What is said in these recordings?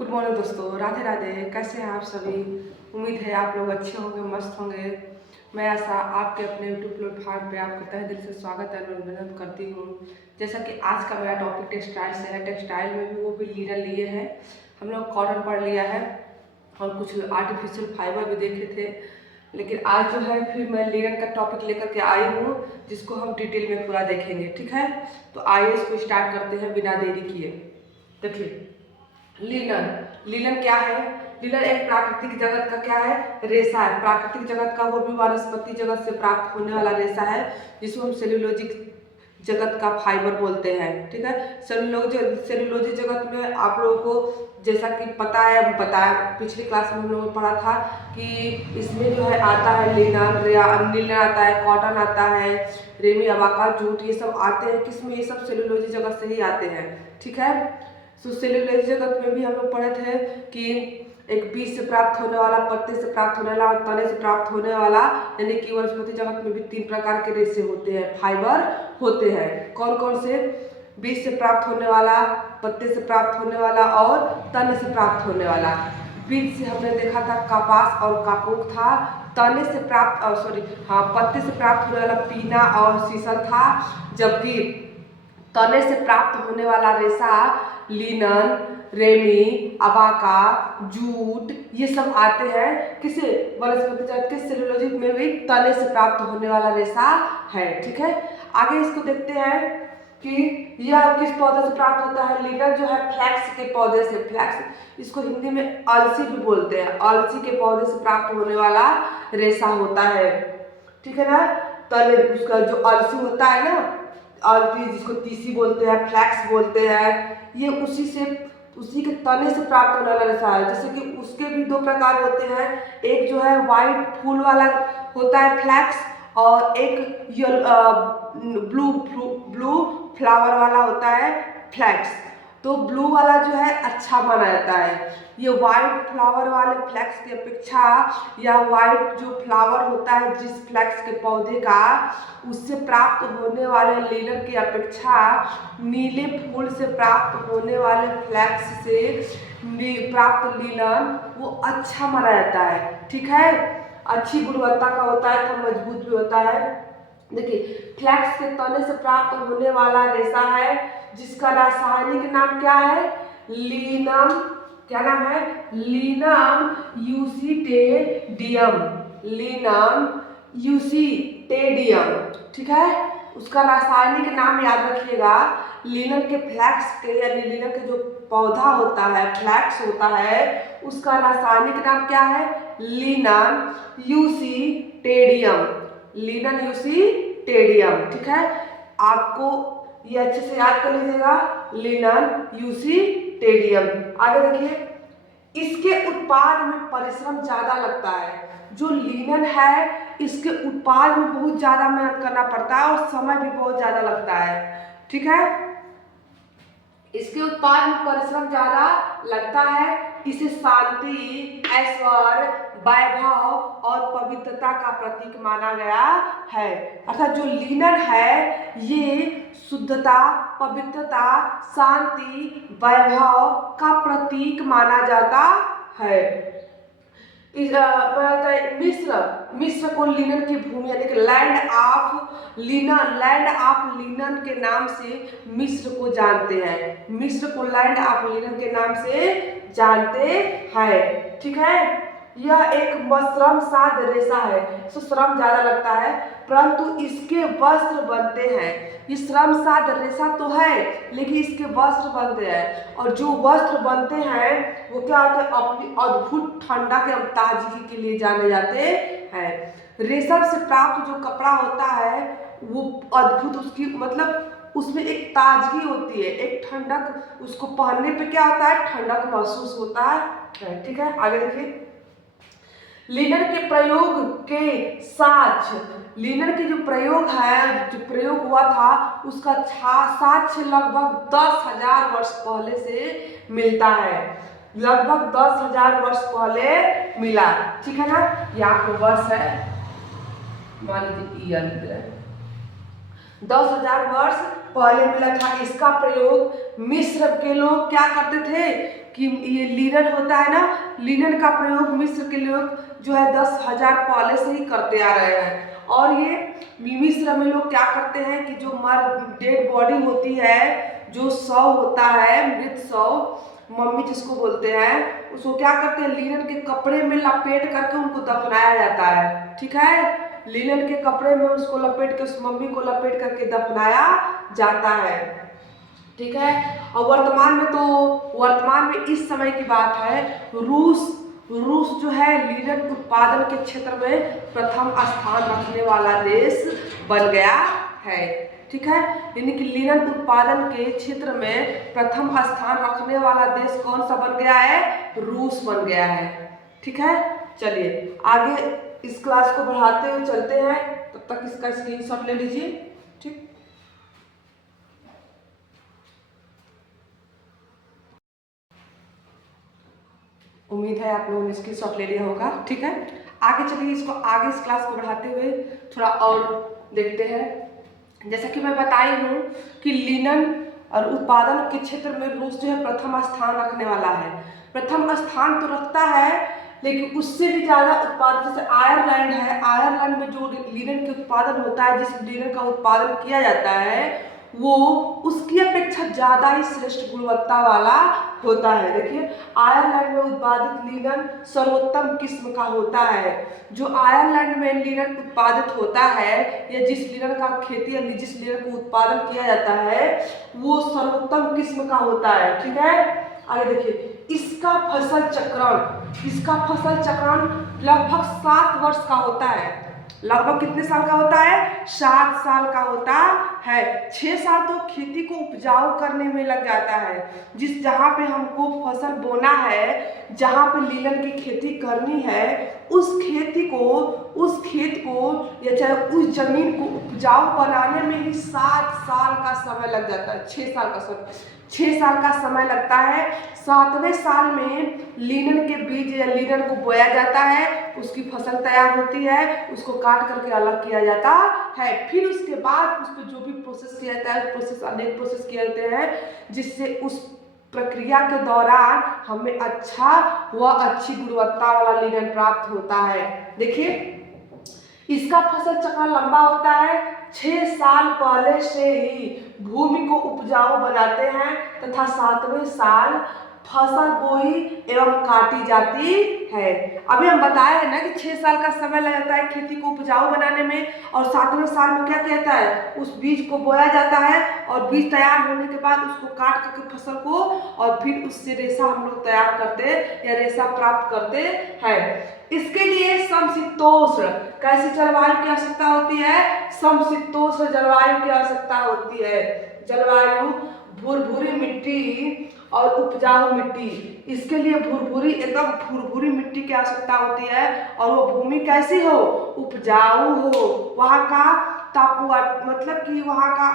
Good morning दोस्तों, राधे राधे। कैसे हैं आप सभी? उम्मीद है आप लोग अच्छे होंगे, मस्त होंगे। मैं ऐसा आपके अपने यूट्यूब प्लेटफॉर्म पे आपका तहे दिल से स्वागत है और अभिनंदन करती हूँ। जैसा कि आज का मेरा टॉपिक टेक्सटाइल से है। टेक्सटाइल में भी वो भी लिनन लिए हैं, हम लोग कॉटन पढ़ लिया है और कुछ आर्टिफिशियल फाइबर भी देखे थे। लेकिन आज जो है फिर मैं लिनन का टॉपिक लेकर के आई हूँ, जिसको हम डिटेल में पूरा देखेंगे। ठीक है, तो आइए इसको स्टार्ट करते हैं बिना देरी किए। देखिए, लिनन लिनन क्या है? लिनन एक प्राकृतिक जगत का क्या है? रेशा है। प्राकृतिक जगत का, वो भी वनस्पति जगत से प्राप्त होने वाला रेशा है, जिसको हम सेल्यूलोजिक जगत का फाइबर बोलते हैं। ठीक है, सेल्यूलोजिक जगत में आप लोगों को जैसा कि पता है, बताया पिछली क्लास में हम लोगों ने पढ़ा था कि इसमें जो है आता है लिनन आता है, कॉटन आता है, रेमी, अबाका, जूट, ये सब आते हैं। किसमें? ये सब सेल्यूलोजिक जगत से ही आते हैं। ठीक है, तो सेल्यूलोजिक जगत में भी हम लोग पढ़े थे कि एक बीज से प्राप्त होने वाला, पत्ते से प्राप्त होने वाला और तने से प्राप्त होने वाला, यानी कि वनस्पति जगत में भी 3 प्रकार के रेशे होते हैं, फाइबर होते हैं। कौन कौन से? बीज से प्राप्त होने वाला, पत्ते से प्राप्त होने वाला और तने से प्राप्त होने वाला। बीज से हमने देखा था कपास और कापूक था। तने से प्राप्त पत्ते से प्राप्त होने वाला पीना और सीसल था। जबकि तने से प्राप्त होने वाला रेशा लिनन, रेमी, अबाका, जूट, ये सब आते हैं। किसे? वनस्पति जगत के सेल्यूलोजिक में भी तने से प्राप्त होने वाला रेशा है। ठीक है, आगे इसको देखते हैं कि यह किस पौधे से प्राप्त होता है। लिनन जो है फ्लैक्स के पौधे से, फ्लैक्स इसको हिंदी में अलसी भी बोलते हैं, अलसी के पौधे से प्राप्त होने वाला रेशा होता है। ठीक है ना, तने उसका जो अलसी होता है ना, अलसी जिसको तीसी बोलते हैं, फ्लैक्स बोलते हैं, ये उसी के तने से प्राप्त होने वाला रेशा है। जैसे कि उसके भी 2 प्रकार होते हैं, एक जो है व्हाइट फूल वाला होता है फ्लैक्स, और एक ब्लू फ्लावर वाला होता है फ्लैक्स। तो ब्लू वाला जो है अच्छा माना जाता है। ये व्हाइट फ्लावर वाले फ्लैक्स की अपेक्षा, या व्हाइट जो फ्लावर होता है जिस फ्लैक्स के पौधे का, उससे प्राप्त होने वाले लिनन की अपेक्षा नीले फूल से प्राप्त होने वाले फ्लैक्स से प्राप्त लिनन वो अच्छा माना जाता है। ठीक है, अच्छी गुणवत्ता का होता है, तो मजबूत भी होता है। देखिए, फ्लैक्स के तने से प्राप्त होने वाला रेशा है जिसका रासायनिक नाम क्या है? लिनम। क्या नाम है? लिनम यूसीटेडियम। लिनम यूसीटेडियम। ठीक है, उसका रासायनिक नाम याद रखिएगा। लिनन के फ्लैक्स के, यानी लिनन के जो पौधा होता है, फ्लैक्स होता है, उसका रासायनिक नाम क्या है? लिनन यूसीटेडियम। लिनन यूसीटेडियम। ठीक है, आपको ये अच्छे से याद कर लीजिएगा, लिनन यूसीटेडियम। आगे देखिए, इसके उत्पाद में परिश्रम ज्यादा लगता है। जो लिनन है, इसके उत्पाद में बहुत ज्यादा मेहनत करना पड़ता है और समय भी बहुत ज्यादा लगता है। ठीक है, इसके उत्पाद में परिश्रम ज्यादा लगता है। इसे शांति, ऐश्वर्य, वैभव और पवित्रता का प्रतीक माना गया है। अर्थात जो लिनन है ये शुद्धता, पवित्रता, शांति, वैभव का प्रतीक माना जाता है। मिस्र को लिनन की भूमि, यानी कि लैंड ऑफ लिनन के नाम से मिस्र को जानते हैं। मिस्र को लैंड ऑफ लिनन के नाम से जानते हैं। ठीक है, यह एक श्रम साध्य रेशा है, इसको श्रम ज्यादा लगता है, परंतु इसके वस्त्र बनते हैं। ये श्रम साध्य रेशा तो है, लेकिन इसके वस्त्र बनते हैं, और जो वस्त्र बनते हैं वो क्या होते हैं? अपनी अद्भुत ठंडक एवं ताजगी के लिए जाने जाते हैं। रेशम से प्राप्त जो कपड़ा होता है वो अद्भुत, उसकी मतलब उसमें एक ताजगी होती है, एक ठंडक, उसको पहनने पे क्या होता है? ठंडक महसूस होता है। ठीक है, आगे देखिए, लिनन के प्रयोग के साक्ष्य, लिनन के जो प्रयोग है, जो प्रयोग हुआ था, उसका साक्ष्य लगभग 10,000 वर्ष पहले से मिलता है। लगभग 10,000 वर्ष पहले मिला। ठीक है ना, यहाँ पे वर्ष है, मान लीजिए ईयर 10,000 वर्ष पहले मिला था। इसका प्रयोग मिस्र के लोग क्या करते थे कि ये लिनन होता है ना, लिनन का प्रयोग मिस्र के लोग जो है 10,000 पहले से ही करते आ रहे हैं। और ये मिस्र में लोग क्या करते हैं कि जो डेड बॉडी होती है, जो शव होता है, मृत शव, मम्मी जिसको बोलते हैं, उसको क्या करते हैं, लिनन के कपड़े में लपेट करके उनको दफनाया जाता है। ठीक है, लिनन के कपड़े में उसको लपेट के, उस मम्मी को लपेट करके दफनाया जाता है। ठीक है, और वर्तमान में इस समय की बात है, रूस जो है लिनन उत्पादन के क्षेत्र में प्रथम स्थान रखने वाला देश बन गया है। ठीक है, यानी कि लिनन उत्पादन के क्षेत्र में प्रथम स्थान रखने वाला देश कौन सा बन गया है, रूस बन गया है। ठीक है, चलिए आगे इस क्लास को बढ़ाते हुए चलते हैं, तब तक इसका स्क्रीनशॉट ले लीजिए। ठीक, उम्मीद है आप लोगों ने स्क्रीनशॉट ले लिया होगा। ठीक है, आगे चलिए इस क्लास को बढ़ाते हुए थोड़ा और देखते हैं। जैसा कि मैं बताई हूँ कि लिनन और उत्पादन के क्षेत्र में रूस जो है प्रथम स्थान रखने वाला है। प्रथम स्थान तो रखता है, लेकिन उससे भी ज़्यादा उत्पादन, जैसे आयरलैंड है, आयरलैंड में जो लिनन के उत्पादन होता है, जिस लिनन का उत्पादन किया जाता है, वो उसकी अपेक्षा ज़्यादा ही श्रेष्ठ गुणवत्ता वाला होता है। देखिए, आयरलैंड में उत्पादित लिनन सर्वोत्तम किस्म का होता है। जो आयरलैंड में लिनन उत्पादित होता है, या जिस लिनन का खेती या जिस लिनन को उत्पादन किया जाता है, वो सर्वोत्तम किस्म का होता है। ठीक है, आगे देखिए, इसका फसल चक्रण लगभग 7 वर्ष का होता है। लगभग कितने साल का होता है, 7 साल का होता है। 6 साल तो खेती को उपजाऊ करने में लग जाता है। जहाँ पे हमको फसल बोना है, जहाँ पे लिनन की खेती करनी है, उस खेत को या चाहे उस जमीन को उपजाऊ बनाने में ही 7 साल का समय लग जाता है। 6 साल का समय लगता है। 7वें साल में लिनन के बीज या लिनन को बोया जाता है, उसकी फसल तैयार होती है, उसको काट करके अलग किया जाता है। फिर उसके बाद उस पर जो भी प्रोसेस किया जाता है, अनेक प्रोसेस किए जाते हैं, जिससे उस प्रक्रिया के दौरान हमें अच्छी गुणवत्ता वाला लिनन प्राप्त होता है। देखिए, इसका फसल चक्र लंबा होता है। 6 साल पहले से ही भूमि को उपजाऊ बनाते हैं तथा 7वें साल फसल बोई एवं काटी जाती है। अभी हम बताए हैं ना कि 6 साल का समय लग जाता है खेती को उपजाऊ बनाने में, और 7वें साल में क्या कहता है, उस बीज को बोया जाता है, और बीज तैयार होने के बाद उसको काट करके फसल को, और फिर उससे रेशा हम लोग तैयार करते या रेशा प्राप्त करते हैं। इसके लिए समशीतोष्ण कैसी जलवायु की आवश्यकता होती है, समशीतोष्ण जलवायु की आवश्यकता होती है। जलवायु भुरभुरी मिट्टी और उपजाऊ मिट्टी, इसके लिए एकदम भुरभुरी मिट्टी की आवश्यकता होती है, और वो भूमि कैसी हो, उपजाऊ हो, वहाँ का मतलब कि वहाँ का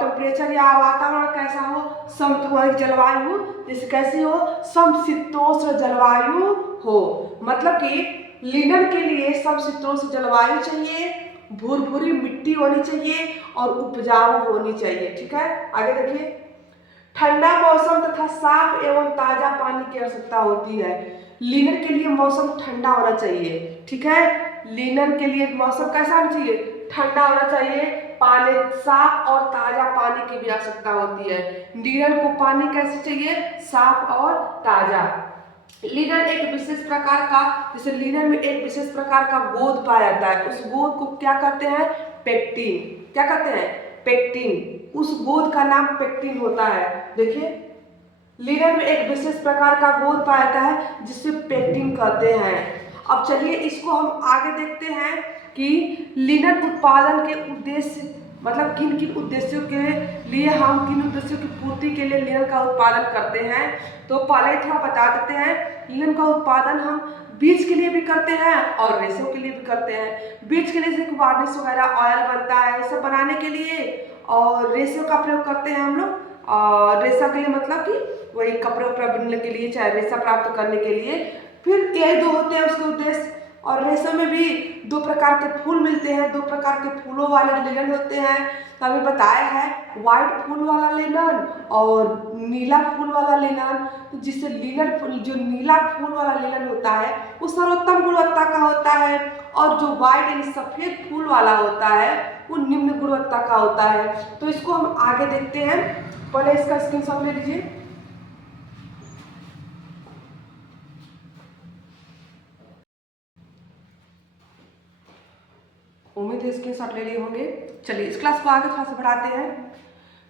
टेम्परेचर या वातावरण कैसा हो, समशीतोष्ण जलवायु, जैसे कैसी हो, समशीतोष्ण जलवायु हो। मतलब कि लिनन के लिए समशीतोष्ण जलवायु चाहिए, भुरभुरी मिट्टी होनी चाहिए, और उपजाऊ होनी चाहिए। ठीक है, आगे देखिए, ठंडा मौसम तथा साफ एवं ताजा पानी की आवश्यकता होती है। लिनन के लिए मौसम ठंडा होना चाहिए। ठीक है, लिनन के लिए मौसम कैसा होना चाहिए, ठंडा होना चाहिए। पानी, साफ और ताजा पानी की भी आवश्यकता होती है। लिनन को पानी कैसे चाहिए, साफ और ताजा। लिनन एक विशेष प्रकार का, जैसे लिनन में एक विशेष प्रकार का गोंद पाया जाता है, उस गोंद को क्या कहते हैं, पेक्टिन। क्या कहते हैं, पेक्टिन। उस गोंद का नाम पेक्टिन होता है। देखिए, लिनन में एक विशेष प्रकार का गोंद पाया जाता है जिससे पेक्टिन कहते हैं। अब चलिए इसको हम आगे देखते हैं कि लिनन उत्पादन के उद्देश्य, मतलब किन किन उद्देश्यों के लिए हम किन उद्देश्यों की पूर्ति के लिए लिनन का उत्पादन करते हैं। तो पहले थोड़ा बता देते हैं, लिनन का उत्पादन हम बीज के लिए भी करते हैं और रेशों के लिए भी करते हैं। बीज के लिए जैसे वार्निश वगैरह, ऑयल बनता है, ये सब बनाने के लिए, और रेशों का प्रयोग करते हैं हम लोग। और रेशा के लिए मतलब कि वही कपड़े उपड़े बुनने के लिए, चाहे रेशा प्राप्त करने के लिए। फिर यही 2 होते हैं उसके उद्देश्य। और रेशो में भी दो प्रकार के फूल मिलते हैं, दो प्रकार के फूलों वाले लिनन होते हैं। तो अभी बताया है वाइट फूल वाला लिनन और नीला फूल वाला लिनन। तो जिससे लिनन जो नीला फूल वाला लिनन होता है वो सर्वोत्तम गुणवत्ता का होता है, और जो वाइट यानी सफ़ेद फूल वाला होता है वो निम्न गुणवत्ता का होता है। तो इसको हम आगे देखते हैं, पहले इसका स्क्रीनशॉट ले लीजिए। उम्मीद है स्क्रीनशॉट ले लिए होंगे। चलिए इस क्लास को आगे थोड़ा सा बढ़ाते हैं।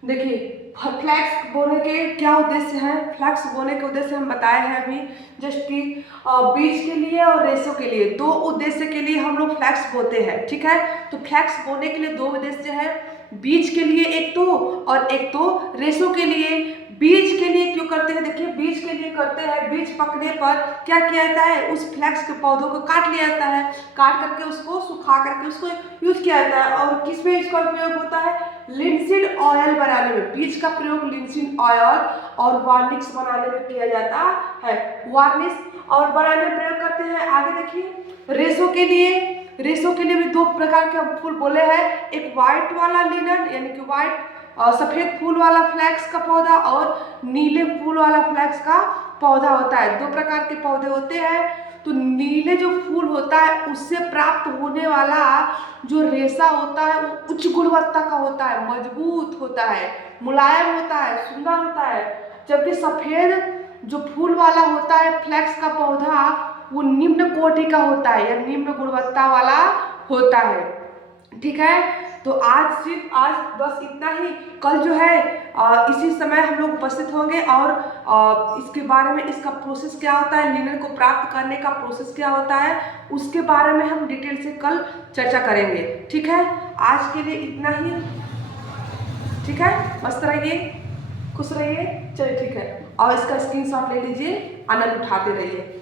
देखिए फ्लैक्स बोने के क्या उद्देश्य हैं। फ्लैक्स बोने के उद्देश्य हम बताए हैं अभी जस्ट कि बीज के लिए और रेशो के लिए, दो उद्देश्य के लिए हम लोग फ्लैक्स बोते हैं, ठीक है। तो फ्लैक्स बोने के लिए दो उद्देश्य है, बीज के लिए एक तो, और एक तो रेशो के लिए। बीज के लिए क्यों करते हैं, देखिए बीज के लिए करते हैं, बीज पकने पर क्या किया जाता है, उस फ्लैक्स के पौधों को काट लिया जाता है, काट करके उसको सुखा करके उसको यूज किया जाता है। और किसमें इसका उपयोग होता है, लिंसीड ऑयल बनाने में। बीज का प्रयोग लिंसीड ऑयल और वार्निश बनाने में किया जाता है, वार्निश और बनाने में प्रयोग करते हैं। आगे देखिए रेशो के लिए, रेशो के लिए भी दो प्रकार के हम फूल बोले हैं, एक वाइट वाला लिनन यानी कि वाइट सफेद फूल वाला फ्लैक्स का पौधा और नीले फूल वाला फ्लैक्स का पौधा होता है। दो प्रकार के पौधे होते हैं। तो नीले जो फूल होता है उससे प्राप्त होने वाला जो रेशा होता है वो उच्च गुणवत्ता का होता है, मजबूत होता है, मुलायम होता है, सुंदर होता है। जबकि सफेद जो फूल वाला होता है फ्लैक्स का पौधा वो निम्न कोटि का होता है या निम्न गुणवत्ता वाला होता है, ठीक है। तो आज बस इतना ही। कल जो है इसी समय हम लोग उपस्थित होंगे और इसके बारे में, इसका प्रोसेस क्या होता है, लिनन को प्राप्त करने का प्रोसेस क्या होता है, उसके बारे में हम डिटेल से कल चर्चा करेंगे, ठीक है। आज के लिए इतना ही, ठीक है। मस्त रहिए, खुश रहिए, चलिए ठीक है। और इसका स्क्रीनशॉट ले लीजिए, आनंद उठाते रहिए।